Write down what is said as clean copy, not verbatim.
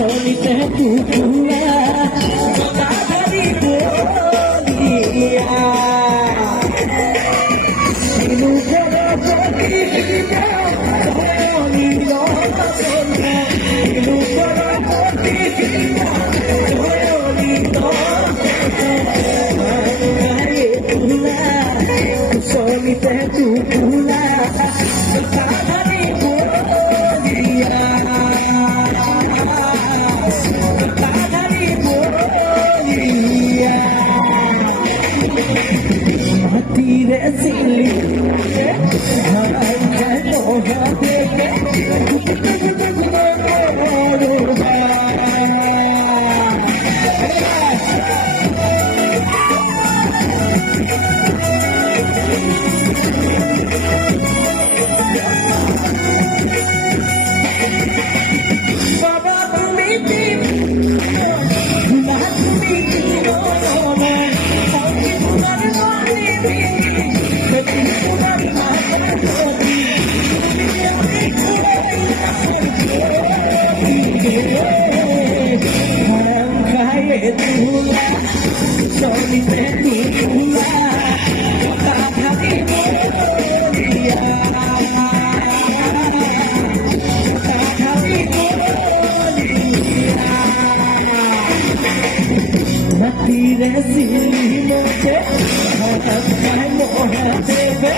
solita tu pula matahari bolia ilu kara kita doni lona sona ilu kara kita doni lona pula solita tu pula matahari bolia Sili, hai hai moha deke, Baba tumiti, Baba tumiti, Sili moke, hai moha deke,